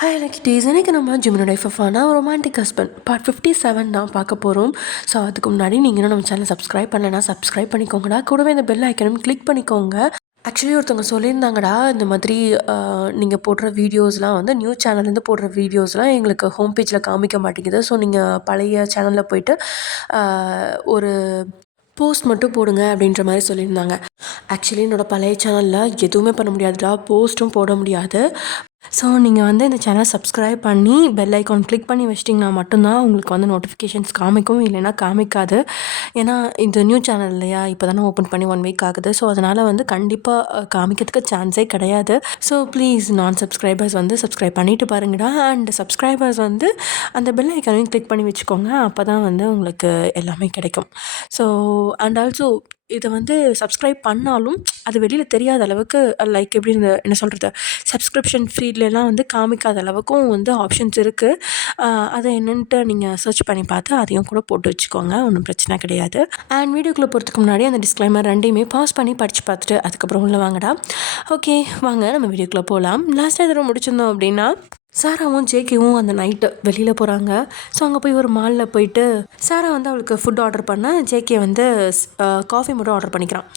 Hi லக்கிட்டீஸ், இன்றைக்கி நம்ம ஜிமினோட ஃபஃபான romantic husband part 57 தான் பார்க்க போகிறோம். ஸோ அதுக்கு முன்னாடி நீங்கள் நம்ம சேனல் சப்ஸ்கிரைப் பண்ணலைன்னா சப்ஸ்கிரைப் பண்ணிக்கோங்கடா. கூடவே இந்த பெல் ஐக்கனும் கிளிக் பண்ணிக்கோங்க. ஆக்சுவலி ஒருத்தவங்க சொல்லியிருந்தாங்கடா, இந்த மாதிரி நீங்கள் போடுற வீடியோஸ்லாம் வந்து நியூ சேனல்லேருந்து போடுற வீடியோஸ்லாம் எங்களுக்கு ஹோம் பேஜில் காமிக்க மாட்டேங்குது. ஸோ நீங்கள் பழைய சேனலில் போயிட்டு ஒரு போஸ்ட் மட்டும் போடுங்க அப்படின்ற மாதிரி சொல்லியிருந்தாங்க. ஆக்சுவலி என்னோடய பழைய சேனலில் எதுவுமே பண்ண முடியாதுடா, போஸ்ட்டும் போட முடியாது. ஸோ நீங்கள் வந்து இந்த சேனல் சப்ஸ்கிரைப் பண்ணி பெல் ஐக்கான் கிளிக் பண்ணி வச்சிட்டிங்கன்னா மட்டும்தான் உங்களுக்கு வந்து நோட்டிஃபிகேஷன்ஸ் காமிக்கும், இல்லைன்னா காமிக்காது. ஏன்னா இந்த நியூ சேனல் இல்லையா, இப்போ தானே ஓப்பன் பண்ணி 1 வீக் ஆகுது. ஸோ அதனால் வந்து கண்டிப்பாக காமிக்கிறதுக்கு சான்ஸே கிடையாது. ஸோ ப்ளீஸ் நான் சப்ஸ்கிரைபர்ஸ் வந்து சப்ஸ்கிரைப் பண்ணிவிட்டு பாருங்கடா. அண்ட் சப்ஸ்கிரைபர்ஸ் வந்து அந்த பெல் ஐக்கானையும் கிளிக் பண்ணி வச்சுக்கோங்க. அப்போ தான் வந்து உங்களுக்கு எல்லாமே கிடைக்கும். ஸோ அண்ட் ஆல்சோ இதை வந்து சப்ஸ்கிரைப் பண்ணாலும் அது வெளியில் தெரியாத அளவுக்கு, லைக் எப்படி என்ன சொல்கிறது, சப்ஸ்கிரிப்ஷன் ஃபீட்லலாம் வந்து காமிக்காத அளவுக்கும் வந்து ஆப்ஷன்ஸ் இருக்குது. அதை என்னென்ட்டு நீங்கள் சர்ச் பண்ணி பார்த்து அதையும் கூட போட்டு வச்சுக்கோங்க, ஒன்றும் பிரச்சனை கிடையாது. அண்ட் வீடியோக்குள்ளே போகிறதுக்கு முன்னாடி அந்த டிஸ்க்ளைமர் ரெண்டையுமே பாஸ் பண்ணி படித்து பார்த்துட்டு அதுக்கப்புறம் உள்ள வாங்கடா. ஓகே வாங்க நம்ம வீடியோக்குள்ளே போகலாம். லாஸ்ட்டாக எதோ முடிச்சிருந்தோம் அப்படின்னா, சாராவும் ஜேகேவும் அந்த நைட்டு வெளியில் போகிறாங்க. ஸோ அங்கே போய் ஒரு மாலில் போயிட்டு சாரா வந்து அவளுக்கு ஃபுட் ஆர்டர் பண்ண, ஜேகே வந்து காஃபி மட்டும் ஆர்டர் பண்ணிக்கிறான்.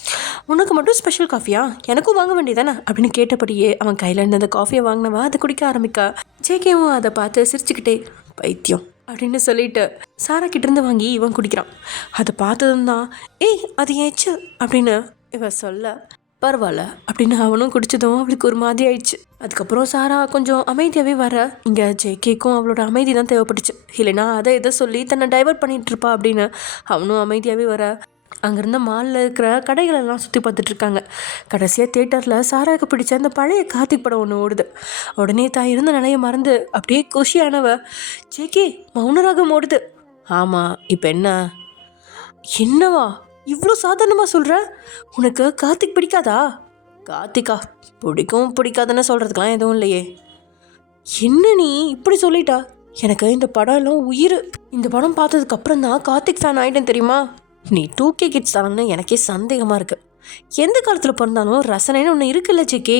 உனக்கு மட்டும் ஸ்பெஷல் காஃபியா, எனக்கும் வாங்க வேண்டியதானே அப்படின்னு கேட்டபடியே அவன் கையில் இருந்த அந்த காஃபியை வாங்கினவா அதை குடிக்க ஆரம்பிக்கா. ஜேகேவும் அதை பார்த்து சிரிச்சுக்கிட்டே பைத்தியம் அப்படின்னு சொல்லிட்டு சாரா கிட்டேருந்து வாங்கி இவன் குடிக்கிறான். அதை பார்த்ததும் தான் ஏய் அது ஏச்சு அப்படின்னு இவன் சொல்ல, பரவாயில்ல அப்படின்னு அவனும் குடித்ததும் அவளுக்கு ஒரு மாதிரி ஆயிடுச்சு. அதுக்கப்புறம் சாரா கொஞ்சம் அமைதியாகவே வர, இங்கே ஜேகேக்கும் அவளோட அமைதி தான் தேவைப்பட்டுச்சு. இல்லைனா அதை எதை சொல்லி தன்னை டைவர்ட் பண்ணிகிட்டு இருப்பா அப்படின்னு அவனும் அமைதியாகவே வர, அங்கேருந்த மாலில் இருக்கிற கடைகளெல்லாம் சுற்றி பார்த்துட்ருக்காங்க. கடைசியாக தேட்டரில் சாராவுக்கு பிடிச்ச அந்த பழைய கார்த்திக் படம் ஒன்று ஓடுது. உடனே தான் இருந்த நிலைய மறந்து அப்படியே குஷியானவ, ஜேகே மௌனராகம் ஓடுது. ஆமாம் இப்போ என்னவா இவ்வளோ சாதாரணமாக சொல்கிற, உனக்கு கார்த்திக் பிடிக்காதா? கார்த்திகா பிடிக்கும் பிடிக்காதுன்னு சொல்கிறதுக்கெலாம் எதுவும் இல்லையே. என்ன நீ இப்படி சொல்லிட்டா, எனக்கு இந்த படம் எல்லாம் உயிர். இந்த படம் பார்த்ததுக்கப்புறம் தான் கார்த்திக் ஃபேன் ஆகிட்டேன் தெரியுமா. நீ 2K கிட்ஸ் தானன்னு எனக்கே சந்தேகமாக இருக்குது. எந்த காலத்தில் பிறந்தாலும் ரசனைன்னு ஒன்று இருக்குல்ல ஜேகே.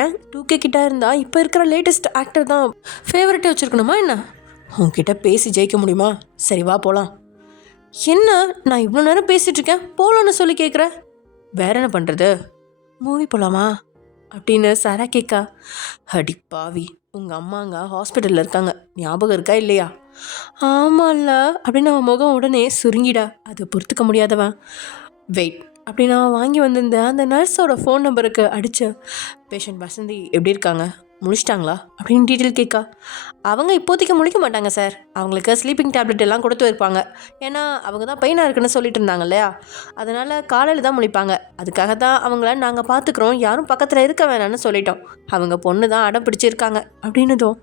ஏன் 2K கிட்டாக இருந்தால் இப்போ இருக்கிற லேட்டஸ்ட் ஆக்டர் தான் ஃபேவரட்டே வச்சுருக்கணுமா என்ன? உன்கிட்ட பேசி ஜெயிக்க முடியுமா? சரி வா போகலாம். என்ன நான் இவ்வளோ நேரம் பேசிகிட்ருக்கேன், போகலான்னு சொல்லி கேட்குறேன். வேற என்ன பண்ணுறது, மூவி போகலாமா அப்படின்னு சாரா கேட்கா. அடி பாவி, உங்கள் அம்மாங்க ஹாஸ்பிட்டலில் இருக்காங்க, ஞாபகம் இருக்கா இல்லையா? ஆமாம்ல அப்படின்னு அவன் முகம் உடனே சுருங்கிடா. அதை பொறுத்துக்க முடியாதவன் வெயிட் அப்படின்னு அவன் வாங்கி வந்திருந்த அந்த நர்ஸோட ஃபோன் நம்பருக்கு அடித்து, பேஷண்ட் வசந்தி எப்படி இருக்காங்க, முழிச்சிட்டாங்களா அப்படின்னு டீட்டெயில் கேட்கா. அவங்க இப்போதைக்கு முழிக்க மாட்டாங்க சார், அவங்களுக்கு ஸ்லீப்பிங் டேப்லெட் எல்லாம் கொடுத்து வைப்பாங்க. ஏன்னா அவங்க தான் பெயினாக இருக்குன்னு சொல்லிட்டு இருந்தாங்க இல்லையா, அதனால் காலையில் தான் முழிப்பாங்க. அதுக்காக தான் அவங்கள நாங்கள் பார்த்துக்குறோம், யாரும் பக்கத்தில் இருக்க வேணான்னு சொல்லிட்டோம். அவங்க பொண்ணு தான் அடம் பிடிச்சிருக்காங்க அப்படின்னதும்,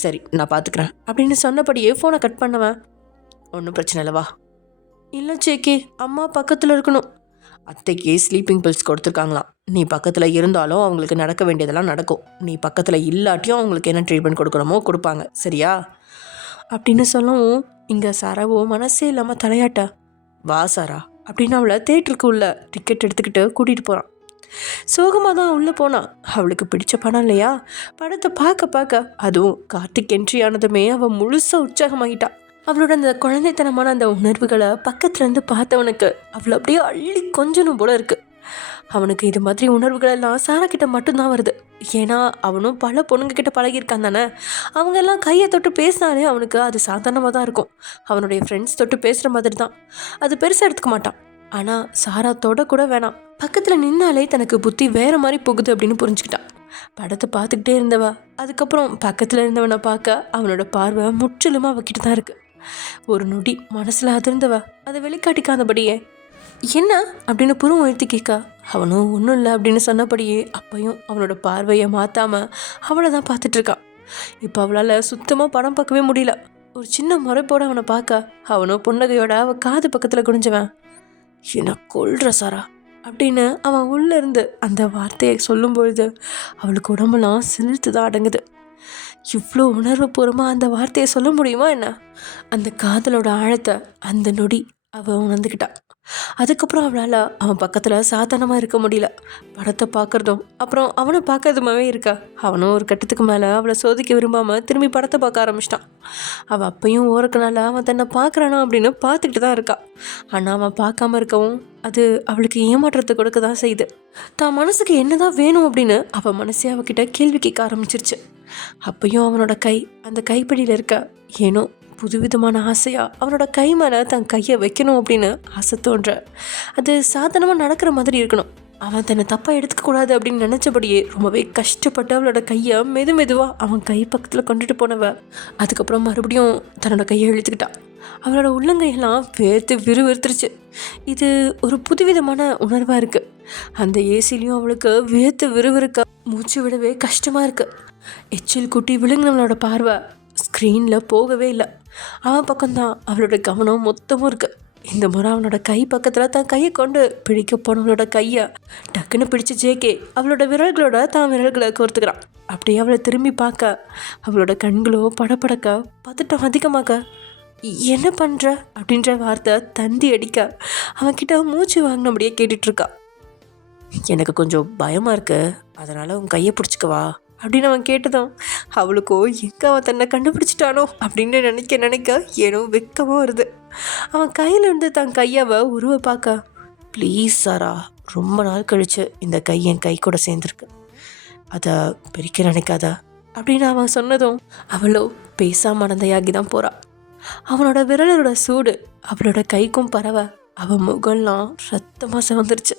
சரி நான் பார்த்துக்குறேன் அப்படின்னு சொன்னபடியே ஃபோனை கட் பண்ணுவேன். ஒன்றும் பிரச்சனை இல்லைவா? இல்லை ஜேகே, அம்மா பக்கத்தில் இருக்கணும். அத்தைக்கு ஸ்லீப்பிங் பில்ஸ் கொடுத்துருக்காங்களாம். நீ பக்கத்தில் இருந்தாலும் அவங்களுக்கு நடக்க வேண்டியதெல்லாம் நடக்கும். நீ பக்கத்தில் இல்லாட்டியும் அவங்களுக்கு என்ன ட்ரீட்மெண்ட் கொடுக்கணுமோ கொடுப்பாங்க, சரியா அப்படின்னு சொல்லவும், இங்கே சாராவோ மனசே இல்லாமல் தலையாட்டா. வா சாரா அப்படின்னு அவளை தேட்டருக்கு உள்ள டிக்கெட் எடுத்துக்கிட்டு கூட்டிகிட்டு போகிறான். சோகமாக தான் உள்ளே போனான். அவளுக்கு பிடிச்ச படம் இல்லையா, படத்தை பார்க்க பார்க்க அதுவும் கார்த்திக் என்ட்ரி ஆனதுமே அவள் முழுசாக உற்சாகமாகிட்டான். அவளோட அந்த குழந்தைத்தனமான அந்த உணர்வுகளை பக்கத்துலேருந்து பார்த்தவனுக்கு அவளை அப்படியே அள்ளி கொஞ்சணும் போல இருக்குது. அவனுக்கு இது மாதிரி உணர்வுகள் எல்லாம் சாரா கிட்ட மட்டும்தான் வருது. ஏன்னா அவனும் பல பொண்ணுங்கக்கிட்ட பழகியிருக்கான் தானே. அவங்க எல்லாம் கையை தொட்டு பேசினாலே அவனுக்கு அது சாதாரணமாக தான் இருக்கும். அவனுடைய ஃப்ரெண்ட்ஸ் தொட்டு பேசுகிற மாதிரி தான், அது பெருசாக எடுத்துக்க மாட்டான். ஆனால் சாரா தொட கூட வேணாம், பக்கத்தில் நின்னாலே தனக்கு புத்தி வேறு மாதிரி போகுது அப்படின்னு புரிஞ்சுக்கிட்டான். படத்தை பார்த்துக்கிட்டே இருந்தவ அதுக்கப்புறம் பக்கத்தில் இருந்தவனை பார்க்க அவனோட பார்வை முற்றிலுமாக அவகிட்ட தான் இருக்குது. ஒரு நொடி மனசில் அதிர்ந்தவ அதை வெளிக்காட்டிக்காதபடியே என்ன அப்படின்னு புறம் உயர்த்தி கேட்க, அவனும் ஒன்றும் இல்லை அப்படின்னு சொன்னபடியே அப்பையும் அவனோட பார்வையை மாற்றாமல் அவளை தான் பார்த்துட்ருக்கான். இப்போ அவளால் சுத்தமாக படம் பார்க்கவே முடியல. ஒரு சின்ன முறைப்போட அவனை பார்க்க அவனும் புன்னகையோட அவள் காது பக்கத்தில் குனிஞ்சவன், என்ன கொல்ற சாரா அப்படின்னு அவன் உள்ளேருந்து அந்த வார்த்தையை சொல்லும் பொழுது அவளுக்கு உடம்புலாம் சிலிர்த்து தான் அடங்குது. இவ்வளோ உணர்வுபூர்வமாக அந்த வார்த்தையை சொல்ல முடியுமா என்ன? அந்த காதலோட ஆழத்தை அந்த நொடி அவள் உணர்ந்துக்கிட்டான். அதுக்கப்புறம் அவளால் அவன் பக்கத்தில் சாதாரணமாக இருக்க முடியல. படத்தை பார்க்குறதும் அப்புறம் அவனை பார்க்கறதுமாவே இருக்கா. அவனும் ஒரு கட்டத்துக்கு மேலே அவளை சோதிக்க விரும்பாமல் திரும்பி படத்தை பார்க்க ஆரம்பிச்சிட்டான். அவள் அப்பையும் ஓரக்கனால அவன் தன்னை பார்க்குறானா அப்படின்னு பார்த்துக்கிட்டு தான் இருக்கா. ஆனால் அவன் பார்க்காம இருக்கவும் அது அவளுக்கு ஏமாற்றத்தை கொடுக்க தான் செய்யுது. தான் மனசுக்கு என்னதான் வேணும் அப்படின்னு அவள் மனசே அவகிட்ட கேள்வி கேட்க ஆரம்பிச்சிருச்சு. அப்பையும் அவனோட கை அந்த கைப்பிடியில் இருக்க ஏனோ புதுவிதமான ஆசையாக அவனோட கை மேலே தன் கையை வைக்கணும் அப்படின்னு ஆசை தோன்ற. அது சாதாரணமாக நடக்கிற மாதிரி இருக்கணும். அவன் தன்னை தப்பாக எடுத்துக்கக்கூடாது அப்படின்னு நினச்சபடியே ரொம்பவே கஷ்டப்பட்டு அவளோட கையை மெதுவாக அவன் கை பக்கத்தில் கொண்டுட்டு போனவ. அதுக்கப்புறம் மறுபடியும் தன்னோட கையை இழுத்துக்கிட்டான். அவளோட உள்ளங்கையெல்லாம் வேர்த்து விறுவிறுத்துருச்சு. இது ஒரு புதுவிதமான உணர்வாக இருக்குது. அந்த ஏசிலையும் அவளுக்கு வேர்த்து விறுவிறுக்க மூச்சு விடவே கஷ்டமாக இருக்குது. எச்சில் குட்டி விழுங்கினவளோட பார்வை ஸ்க்ரீனில் போகவே இல்லை. அவன் பக்கம்தான் அவளோட கவனம் மொத்தமும் இருக்குது. இந்த முறை அவனோட கை பக்கத்தில் தான் கையை கொண்டு பிடிக்க போனவளோட கையை டக்குன்னு பிடிச்சி ஜேகே அவளோட விரல்களோட தான் விரல்களை கோர்த்துக்கிறான். அப்படியே அவளை திரும்பி பார்க்க அவளோட கண்களோ படப்படக்க பதட்டம் அதிகமாக்க என்ன பண்ணுற அப்படின்ற வார்த்தை தந்தி அடிக்க அவன்கிட்ட மூச்சு வாங்கினபடியே கேட்டுட்ருக்கா. எனக்கு கொஞ்சம் பயமாக இருக்கு, அதனால் உன் கையை பிடிச்சிக்கவா அப்படின்னு அவன் கேட்டதும் அவளுக்கோ எங்கே அவன் தன்னை கண்டுபிடிச்சிட்டானோ அப்படின்னு நினைக்க ஏனோ வெக்கமாக வருது. அவன் கையிலேருந்து தன் கையாவை உருவ பார்க்க, ப்ளீஸ் சாரா, ரொம்ப நாள் கழிச்சு இந்த கை என் கை கூட சேர்ந்துருக்கு, அதை பிரிக்க நினைக்காத அப்படின்னு அவன் சொன்னதும் அவளோ பேசாம மனதையாகி தான் போறா. அவனோட விரலோட சூடு அவளோட கைக்கும் பரவ அவன் முகம்லாம் ரத்தமாக சிவந்துருச்சு.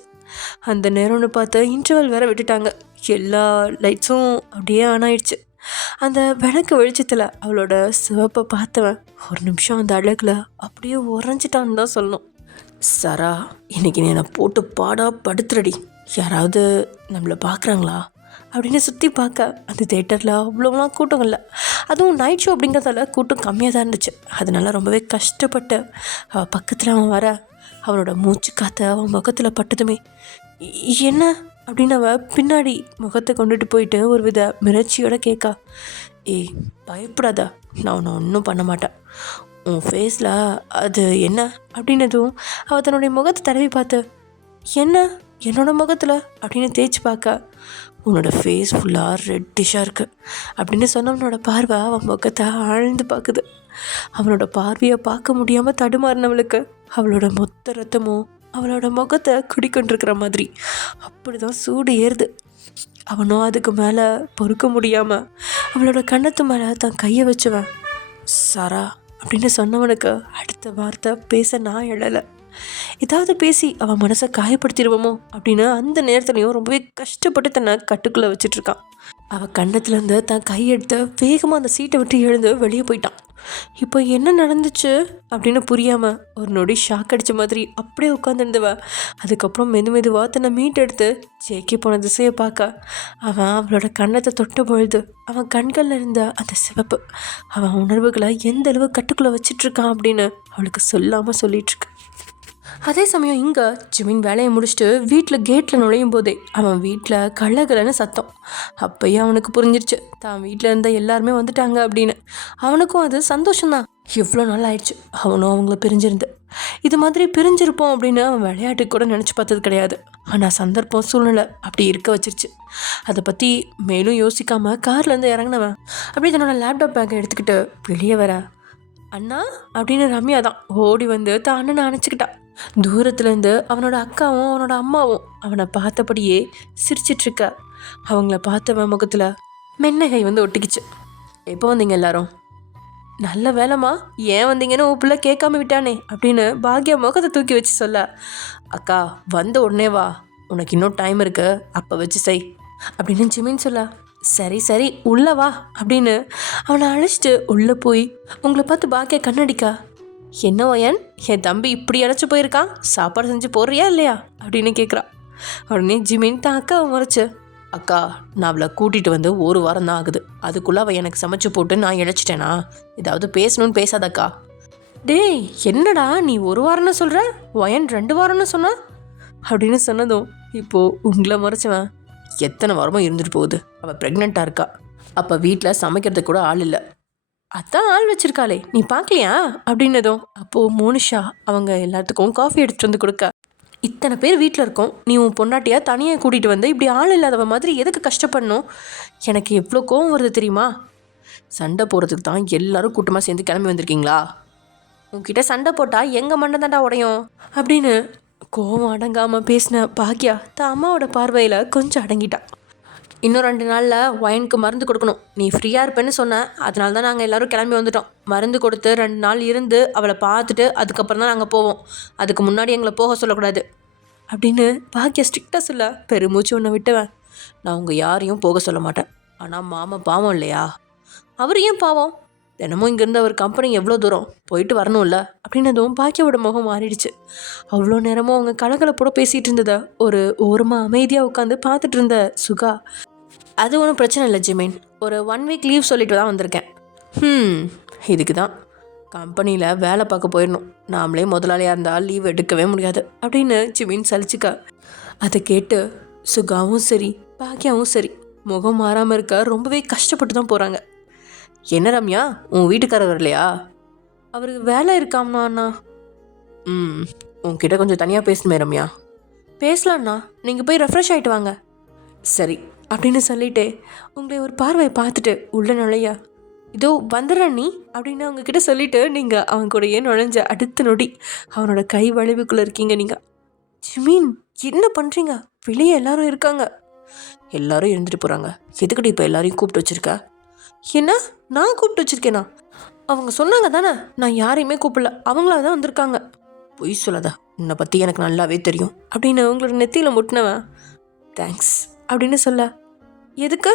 அந்த நேரம்னு பார்த்து இன்டர்வல் வேற விட்டுட்டாங்க. எல்லா லைட்ஸும் அப்படியே ஆன் ஆயிடுச்சு. அந்த விளக்கு வெளிச்சத்தில் அவளோட சிவப்பை பார்த்தவன் ஒரு நிமிஷம் அந்த அழகில் அப்படியே உறைஞ்சிட்டான்னு தான் சொல்லணும். சரா, இன்னைக்கு நீ என்னை போட்டு பாடா படுத்துறடி, யாராவது நம்மளை பார்க்குறாங்களா அப்படின்னு சுற்றி பார்க்க அந்த தேட்டரில் அவ்வளோலாம் கூட்டம் இல்லை. அதுவும் நைட் ஷோ அப்படிங்கிறதால கூட்டம் கம்மியாக தான் இருந்துச்சு. அதனால ரொம்பவே கஷ்டப்பட்டு அவள் பக்கத்தில் அவன் வர அவனோட மூச்சு காற்று அவன் முகத்தில் பட்டதுமே என்ன அப்படின்னு அவள் பின்னாடி முகத்தை கொண்டுட்டு போயிட்டு ஒரு வித மிரட்சியோட கேட்கா, ஏய் பயப்படாதா, நான் உன்னை ஒன்றும் பண்ண மாட்டேன், உன் ஃபேஸில் அது என்ன அப்படின்னதும் அவள் தன்னுடைய முகத்தை தடவி பார்த்து, என்ன என்னோட முகத்தில் அப்படின்னு தேய்ச்சி பார்க்க, உன்னோட ஃபேஸ் ஃபுல்லாக ரெட்டிஷாக இருக்குது அப்படின்னு சொன்னவனோட பார்வை அவன் முகத்தை ஆழ்ந்து பார்க்குது. அவனோட பார்வையை பார்க்க முடியாமல் தடுமாறினவளுக்கு அவளோட மொத்த ரத்தமும் அவளோட முகத்தை குடிக்கொண்டிருக்கிற மாதிரி அப்படி தான் சூடு ஏறுது. அவனும் அதுக்கு மேலே பொறுக்க முடியாமல் அவளோட கண்ணத்து மேலே தன் கையை வச்சுவன். சாரா அப்படின்னு சொன்னவனுக்கு அடுத்த வார்த்தை பேச நான் எழலை. ஏதாவது பேசி அவன் மனசை காயப்படுத்திடுவோமோ அப்படின்னு அந்த நேரத்துலையும் ரொம்பவே கஷ்டப்பட்டு தன்னை கட்டுக்குள்ளே வச்சிட்ருக்கான். அவள் கண்ணத்துலேருந்து தான் கையெடுத்து வேகமாக அந்த சீட்டை விட்டு எழுந்து வெளியே போயிட்டான். இப்போ என்ன நடந்துச்சு அப்படின்னு புரியாமல் ஒரு நொடி ஷாக் அடித்த மாதிரி அப்படியே உட்காந்துருந்தவ அதுக்கப்புறம் மெதுவாக தன்னை மீட்டெடுத்து ஜேக்கி போன திசையை பார்க்க அவன் அவளோட கண்ணத்தை தொட்ட பொழுது அவன் கண்களில் இருந்த அந்த சிவப்பு அவன் உணர்வுகளை எந்த அளவு கட்டுக்குள்ளே வச்சிட்ருக்கான் அப்படின்னு அவளுக்கு சொல்லாமல் சொல்லிகிட்ருக்கு. அதே சமயம் இங்கே ஜிமின் வேலையை முடிச்சுட்டு வீட்டில் கேட்டில் நுழையும் போதே அவன் வீட்டில் கள்ளகலன்னு சத்தம். அப்போயே அவனுக்கு புரிஞ்சிருச்சு தான் வீட்டில் இருந்த எல்லாருமே வந்துட்டாங்க அப்படின்னு. அவனுக்கும் அது சந்தோஷம்தான். எவ்வளோ நாள் ஆயிடுச்சு அவனும் அவங்கள பிரிஞ்சிருந்து. இது மாதிரி பிரிஞ்சிருப்போம் அப்படின்னு அவன் விளையாட்டுக்கு கூட நினச்சி பார்த்தது கிடையாது. ஆனால் சந்தர்ப்பம் சூழ்நிலை அப்படி இருக்க வச்சிருச்சு. அதை பற்றி மேலும் யோசிக்காமல் கார்லேருந்து இறங்கினவன் அப்படி தன்னோட லேப்டாப் பேக்கை எடுத்துக்கிட்டு வெளியே வர, அண்ணா அப்படின்னு ரம்யா தான் ஓடி வந்து தான் அண்ணனை அணைச்சிக்கிட்டான். தூரத்துலேருந்து அவனோட அக்காவும் அவனோட அம்மாவும் அவனை பார்த்தபடியே சிரிச்சிட்ருக்க. அவங்கள பார்த்தவன் முகத்தில் மென்னகை வந்து ஒட்டிக்கிச்சு. எப்போ வந்தீங்க எல்லாரும்? நல்ல வேலைம்மா, ஏன் வந்தீங்கன்னு உன் பிள்ளை கேட்காம விட்டானே அப்படின்னு பாக்யா முகத்தை தூக்கி வச்சு சொல்ல, அக்கா வந்த உடனே வா, உனக்கு இன்னும் டைம் இருக்கு, அப்போ வச்சு செய் அப்படின்னு ஜிமின் சொல்ல, சரி உள்ளே வா அப்படின்னு அவனை அழைச்சிட்டு உள்ளே போய் உங்களை பார்த்து பாக்கியா கண்ணடிக்கா, என்ன ஒயன் என் தம்பி இப்படி அழைச்சி போயிருக்கான், சாப்பாடு செஞ்சு போடுறியா இல்லையா அப்படின்னு கேட்குறா. உடனே ஜிமின் தான் அக்காவை முறைச்சு, அக்கா நான் அவளை கூட்டிகிட்டு வந்து ஒரு வாரம் தான் ஆகுது, அதுக்குள்ளே அவள் எனக்கு சமைச்சு போட்டு நான் இழைச்சிட்டேனா, ஏதாவது பேசணும்னு பேசாதக்கா. டேய் என்னடா நீ ஒரு வாரம்னு சொல்கிற, ஒயன் 2 வாரம்னு சொன்னா அப்படின்னு சொன்னதும் இப்போது உங்களை முறைச்சவன், எத்தனை வாரமும் இருந்துட்டு போகுது, அவள் ப்ரெக்னெண்ட்டாக இருக்கா, அப்போ வீட்டில் சமைக்கிறதுக்கு கூட ஆள் இல்லை, அதான் ஆள் வச்சிருக்காளே, நீ பார்க்கலையா அப்படின்னதும் அப்போது மோனிஷா அவங்க எல்லாத்துக்கும் காஃபி எடுத்துகிட்டு வந்து கொடுக்க, இத்தனை பேர் வீட்டில் இருக்கோம், நீ உன் பொண்டாட்டியா தனியாக கூட்டிகிட்டு வந்து இப்படி ஆள் இல்லாதவ மாதிரி எதுக்கு கஷ்டப்படணும்? எனக்கு எவ்வளோ கோவம் வருது தெரியுமா? சண்டை போகிறதுக்கு தான் எல்லாரும் கூட்டமாக சேர்ந்து கிளம்பி வந்திருக்கீங்களா? உன்கிட்ட சண்டை போட்டால் எங்கள் மண்டை தாண்டா உடையும் அப்படின்னு கோவம் அடங்காமல் பேசின பாக்யா தான் அம்மாவோட பார்வையில் கொஞ்சம் அடங்கிட்டா. இன்னும் 2 நாளில் ஒயனுக்கு மருந்து கொடுக்கணும், நீ ஃப்ரீயாக இருப்பேன்னு சொன்ன, அதனால தான் நாங்கள் எல்லோரும் கிளம்பி வந்துட்டோம். மருந்து கொடுத்து 2 நாள் இருந்து அவளை பார்த்துட்டு அதுக்கப்புறம் தான் நாங்கள் போவோம். அதுக்கு முன்னாடி எங்களை போக சொல்லக்கூடாது அப்படின்னு பாக்கியா ஸ்ட்ரிக்டாக சொல்ல பெருமூச்சு ஒன்று விட்டுவேன். நான் உங்கள் யாரையும் போக சொல்ல மாட்டேன். ஆனால் மாமா பாவம் இல்லையா? அவர் ஏன் பாவம்? தினமும் இங்கேருந்து அவர் கம்பெனி எவ்வளோ தூரம் போயிட்டு வரணும்ல அப்படின்னதும் பாக்கியாவோட முகம் மாறிடுச்சு. அவ்வளோ நேரமும் அவங்க கலகலப்போட பேசிகிட்டு இருந்ததை ஒரு ஓரமாக அமைதியாக உட்காந்து பார்த்துட்டு இருந்த சுகா, அது ஒன்றும் பிரச்சனை இல்லை ஜிமீன், ஒரு 1 வீக் லீவ் சொல்லிட்டு தான் வந்திருக்கேன். இதுக்கு தான் கம்பெனியில் வேலை பார்க்க போயிடணும், நாமளே முதலாளியாக இருந்தால் லீவ் எடுக்கவே முடியாது அப்படின்னு ஜிமீன் சலிச்சுக்க. அதை கேட்டு சுகாவும் சரி பாக்கியாவும் சரி முகம் மாறாமல் இருக்க ரொம்பவே கஷ்டப்பட்டு தான் போகிறாங்க. என்ன ரம்யா, உன் வீட்டுக்காரர் வரலையா? அவருக்கு வேலை இருக்காம்னா அண்ணா. உன்கிட்ட கொஞ்சம் தனியாக பேசணுமே ரம்யா. பேசலாம்ண்ணா, நீங்கள் போய் ரெஃப்ரெஷ் ஆகிட்டு வாங்க. சரி அப்படின்னு சொல்லிட்டு உங்களை ஒரு பார்வையை பார்த்துட்டு உள்ள நுழையா, இதோ வந்துடுறேன் நீ அப்படின்னு அவங்கக்கிட்ட சொல்லிவிட்டு நீங்கள் அவங்க கூடயே நுழைஞ்ச அடுத்த நொடி அவனோட கை வளைவுக்குள்ளே இருக்கீங்க நீங்கள். ஜிமீன் என்ன பண்ணுறீங்க? வெளியே எல்லாரும் இருக்காங்க. எல்லாரும் இருந்துட்டு போகிறாங்க, எதுக்கிட்ட இப்போ எல்லாரையும் கூப்பிட்டு வச்சுருக்க? என்ன, நான் கூப்பிட்டு வச்சுருக்கேனா? அவங்க சொன்னாங்க தானே, நான் யாரையுமே கூப்பிடல, அவங்களா தான் வந்திருக்காங்க. பொய் சொல்லாதா, உன்னை பற்றி எனக்கு நல்லாவே தெரியும் அப்படின்னு உங்களோட நெத்தியில் முட்டினவன் தேங்க்ஸ் அப்படின்னு சொல்ல. எதுக்கு?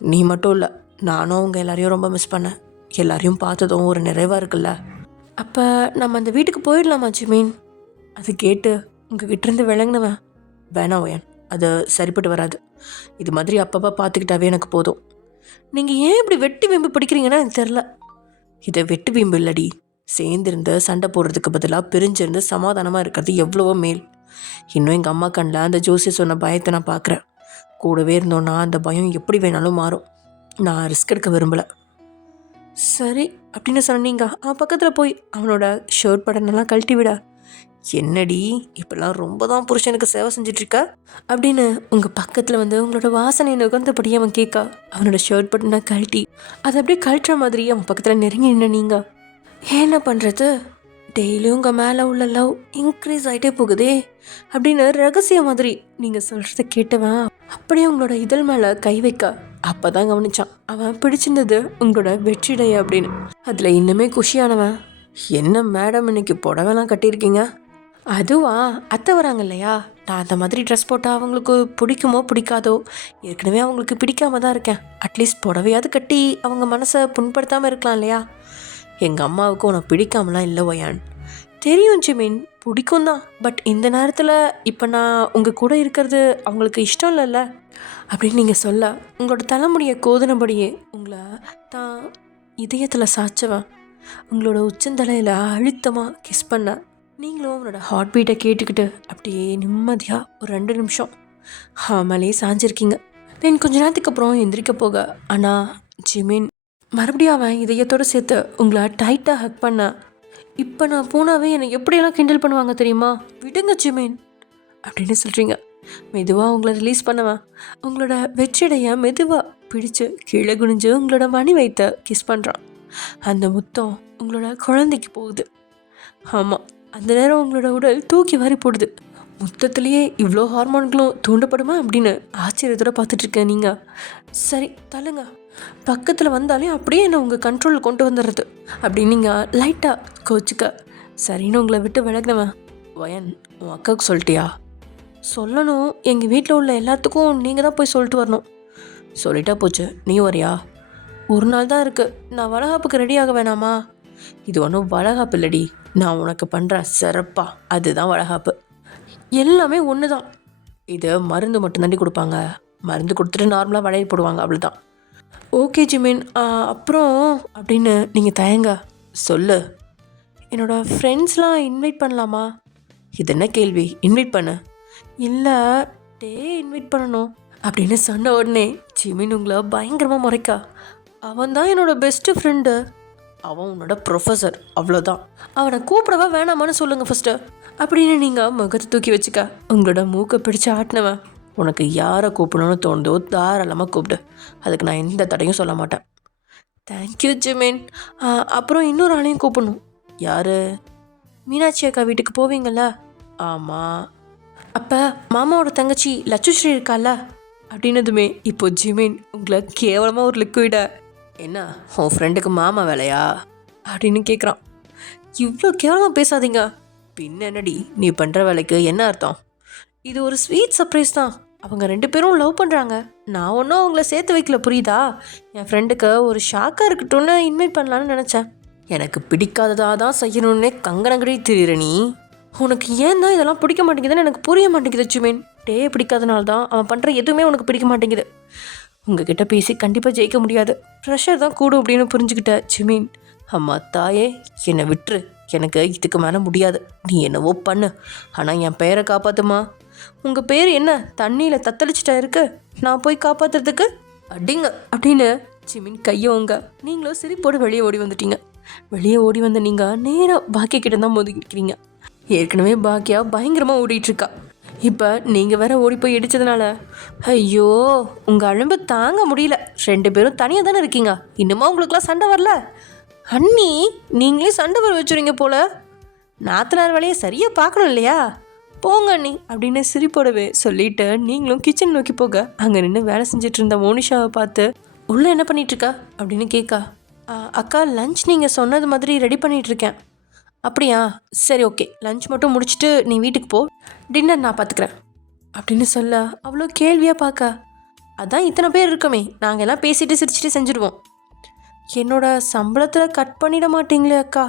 நீ மட்டும் இல்லை, நானும் அவங்க எல்லாரையும் ரொம்ப மிஸ் பண்ணேன். எல்லாரையும் பார்த்ததும் ஒரு நிறைவாக இருக்குல்ல. அப்போ நம்ம அந்த வீட்டுக்கு போயிடலாமா ஜிமீன்? அது கேட்டு உங்ககிட்ட இருந்து விளங்கினவன், வேணாம் ஒயன், அது சரிப்பட்டு வராது. இது மாதிரி அப்பப்போ பார்த்துக்கிட்டாவே எனக்கு போதும். நீங்கள் ஏன் இப்படி வெட்டி வீம்பு பிடிக்கிறீங்கன்னா எனக்கு தெரில. இதை வெட்டு வீம்பு இல்லடி, சேர்ந்துருந்து சண்டை போடுறதுக்கு பதிலாக பிரிஞ்சிருந்து சமாதானமாக இருக்கிறது எவ்வளவோ மேல். இன்னும் எங்கள் அம்மா கண்ணில் அந்த ஜோசி சொன்ன பயத்தை நான் பார்க்குறேன். கூடவே இருந்தோன்னா அந்த பயம் எப்படி வேணாலும் மாறும். நான் ரிஸ்க் எடுக்க விரும்பலை. சரி அப்படின்னு சொன்னீங்க. அவன் பக்கத்தில் போய் அவனோட ஷர்ட் பட்டனெல்லாம் கழட்டி விட. என்னடி இப்பெல்லாம் ரொம்ப தான் புருஷனுக்கு சேவை செஞ்சிட்ருக்க அப்படின்னு உங்கள் பக்கத்தில் வந்து உங்களோட வாசனை நுகர்ந்தபடியே அவன் கேட்க, அவனோட ஷர்ட் பட்டனை கழட்டி அதை அப்படியே கழட்டுற மாதிரி அவன் பக்கத்தில் நெருங்கி நின்று நீங்கள் என்ன பண்ணுறது, டெய்லியும் உங்கள் மேலே உள்ள லவ் இன்க்ரீஸ் ஆகிட்டே போகுதே அப்படின்னு ரகசிய மாதிரி நீங்கள் சொல்கிறத கேட்டவன் அப்படியே உங்களோட இதழ் மேலே கை வைக்க அப்போ தான் கவனிச்சான் அவன் பிடிச்சிருந்தது உங்களோட வெற்றிடை அப்படின்னு. அதில் இன்னுமே குஷியானவன், என்ன மேடம் இன்னைக்கு புடவைலாம் கட்டியிருக்கீங்க? அதுவா, அத்தை வராங்க இல்லையா, நான் அந்த மாதிரி ட்ரெஸ் போட்டால் அவங்களுக்கு பிடிக்குமோ பிடிக்காதோ, ஏற்கனவே அவங்களுக்கு பிடிக்காம தான் இருக்கேன். அட்லீஸ்ட் புடவையாவது கட்டி அவங்க மனசை புண்படுத்தாமல் இருக்கலாம் இல்லையா? எங்கள் அம்மாவுக்கு உனக்கு பிடிக்காமலாம் இல்லை ஒயான். தெரியும் ஜிமீன், பிடிக்கும் தான். பட் இந்த நேரத்தில் இப்போ நான் உங்கள் கூட இருக்கிறது அவங்களுக்கு இஷ்டம் இல்லைல்ல அப்படின்னு நீங்கள் சொல்ல, உங்களோட தலைமுடியை கோதினபடியே உங்களை தான் இதயத்தில் சாய்ச்சவன் உங்களோட உச்சந்தலையில் அழுத்தமாக கிஸ் பண்ண. நீங்களும் அவனோட ஹார்ட் பீட்டை கேட்டுக்கிட்டு அப்படியே நிம்மதியாக ஒரு 2 நிமிஷம் மேலேயே சாஞ்சிருக்கீங்க. தென் கொஞ்ச நேரத்துக்கு அப்புறம் எந்திரிக்க போக, ஆனால் ஜிமீன் மறுபடியும் அவன் இதயத்தோடு சேர்த்து உங்களை டைட்டாக ஹக் பண்ண. இப்போ நான் போனாவே என்னை எப்படியெல்லாம் கிண்டல் பண்ணுவாங்க தெரியுமா, விடுங்க ஜிமீன் அப்படின்னு சொல்கிறீங்க. மெதுவாக உங்களை ரிலீஸ் பண்ணுவேன். உங்களோட வெற்றிடைய மெதுவாக பிடிச்சு கீழே குனிஞ்சு உங்களோட மணி வைத்த கிஸ் பண்ணுறான். அந்த முத்தம் உங்களோட குழந்தைக்கு போகுது. ஆமாம், அந்த நேரம் உங்களோட உடல் தூக்கி வாரி போடுது. முத்தத்துலேயே இவ்வளோ ஹார்மோன்களும் தூண்டப்படுமா அப்படின்னு ஆச்சரியத்தோடு பார்த்துட்ருக்கேன். நீங்கள் சரி தள்ளுங்க, பக்கத்தில் வந்தாலே அப்படியே என்னை உங்கள் கண்ட்ரோலில் கொண்டு வந்துடுறது அப்படின்னு நீங்கள் லைட்டாக கோச்சிக்க. சரின்னு உங்களை விட்டு விலகினவன், வயன் உன் அக்காவுக்கு சொல்லிட்டியா? சொல்லணும், எங்கள் வீட்டில் உள்ள எல்லாத்துக்கும் நீங்கள் தான் போய் சொல்லிட்டு வரணும். சொல்லிட்டா போச்சு, நீ வரியா? ஒரு நாள் தான் இருக்குது, நான் வளகாப்புக்கு ரெடியாக வேணாமா? இது ஒன்றும் வளகாப்பு இல்லடி, நான் உனக்கு பண்ணுறேன் சிறப்பா, அதுதான் வளகாப்பு. எல்லாமே ஒன்று தான். இது மருந்து மட்டும்தாண்டி கொடுப்பாங்க, மருந்து கொடுத்துட்டு நார்மலாக வளையல் போடுவாங்க, அவ்வளோதான். ஓகே ஜிமீன், அப்புறம் அப்படின்னு நீங்கள் தயங்க சொல்லு. என்னோடய ஃப்ரெண்ட்ஸ்லாம் இன்வைட் பண்ணலாமா? இது என்ன கேள்வி, இன்வைட் பண்ணு. இல்லை டே இன்வைட் பண்ணணும் அப்படின்னு சொன்ன உடனே ஜிமீன் உங்களை பயங்கரமாக முறைக்கா. அவன் தான் என்னோட பெஸ்ட்டு ஃப்ரெண்டு. அவன் உன்னோட ப்ரொஃபஸர், அவ்வளோதான். அவனை கூப்பிடவா வேணாமான்னு சொல்லுங்கள் ஃபஸ்ட்டு அப்படின்னு நீங்கள் முகத்தை தூக்கி வச்சுக்க. உங்களோட மூக்கை பிடிச்சி ஆட்டினவன். உனக்கு யாரை கூப்பிடணும்னு தோணுதோ தாராளமாக கூப்பிடு. அதுக்கு நான் எந்த தடையும் சொல்ல மாட்டேன். Thank you Jimin. அப்புறம் இன்னொரு ஆளையும் கூப்பிடணும். யார்? மீனாட்சி அக்கா வீட்டுக்கு போவீங்கள? ஆமாம். அப்போ மாமாவோட தங்கச்சி லட்சுஸ்ரீ இருக்கால அப்படின்னதுமே இப்போ ஜிமின் உங்களை கேவலமாக ஒரு லிக்விட என்ன உன் ஃப்ரெண்டுக்கு மாமா வேலையா அப்படின்னு கேட்குறான். இவ்வளோ கேவலமாக பேசாதீங்க. பின்ன என்னடி நீ பண்ணுற வேலைக்கு என்ன அர்த்தம்? இது ஒரு ஸ்வீட் சர்ப்ரைஸ் தான். அவங்க 2 பேரும் லவ் பண்ணுறாங்க. நான் ஒன்றும் அவங்கள சேர்த்து வைக்கல, புரியுதா? என் ஃப்ரெண்டுக்கு ஒரு ஷாக்காக இருக்கட்டும்னு இன்வைட் பண்ணலான்னு நினச்சேன். எனக்கு பிடிக்காததாக தான் செய்யணுன்னே கங்கணங்கடி திரியிற நீ. உனக்கு ஏன் தான் இதெல்லாம் பிடிக்க மாட்டேங்குதுன்னு எனக்கு புரிய மாட்டேங்குது ஜிமின். டேயை பிடிக்காதனால தான் அவன் பண்ணுற எதுவுமே உனக்கு பிடிக்க மாட்டேங்குது. உங்ககிட்ட பேசி கண்டிப்பாக ஜெயிக்க முடியாது, ப்ரெஷர் தான் கூடும் அப்படின்னு புரிஞ்சுக்கிட்ட ஜிமின். அம்மா தாயே, என்னை விட்டுரு. எனக்கு இதுக்கு மேலே முடியாது. நீ என்னவோ பண்ணு, ஆனால் என் பெயரை காப்பாற்றுமா. உங்கள் பேர் என்ன தண்ணியில் தத்தளிச்சிட்டா இருக்கு? நான் போய் காப்பாற்றுறதுக்கு அடிங்க அப்படின்னு ஜிமின் கையவங்க. நீங்களும் சிரிப்போடு வெளியே ஓடி வந்துட்டீங்க. வெளியே ஓடி வந்த நீங்கள் நேராக பாக்கியா கிட்ட தான் மோதிக்கிறீங்க. ஏற்கனவே பாக்கியா பயங்கரமாக ஓடிட்டுருக்கா. இப்போ நீங்கள் வேற ஓடி போய் இடித்ததுனால ஐயோ உங்கள் அழும்பு தாங்க முடியல. 2 பேரும் தனியாக தானே இருக்கீங்க. இன்னுமா உங்களுக்குலாம் சண்டை வரல? அண்ணி, நீங்களே சண்டை வர வச்சுருங்க போல. நாத்தனார் வேலையை சரியாக பார்க்கணும் இல்லையா? போங்க அண்ணி அப்படின்னு சிரிப்போடவே சொல்லிட்டு நீங்களும் கிச்சன் நோக்கி போக அங்கே நின்று வேலை செஞ்சுட்டு இருந்த மோனிஷாவை பார்த்து உள்ளே என்ன பண்ணிகிட்ருக்கா அப்படின்னு கேட்கா. அக்கா, லஞ்ச் நீங்கள் சொன்னது மாதிரி ரெடி பண்ணிகிட்ருக்கேன். அப்படியா, சரி ஓகே, லஞ்ச் மட்டும் முடிச்சுட்டு நீ வீட்டுக்கு போ, டின்னர் நான் பார்த்துக்கிறேன் அப்படின்னு சொல்ல அவ்வளோ கேள்வியாக பார்க்க. அதான் இத்தனை பேர் இருக்கோமே, நாங்கள் எல்லாம் பேசிட்டு சிரிச்சுட்டு செஞ்சுடுவோம். என்னோட சம்பளத்தில் கட் பண்ணிட மாட்டீங்களே அக்கா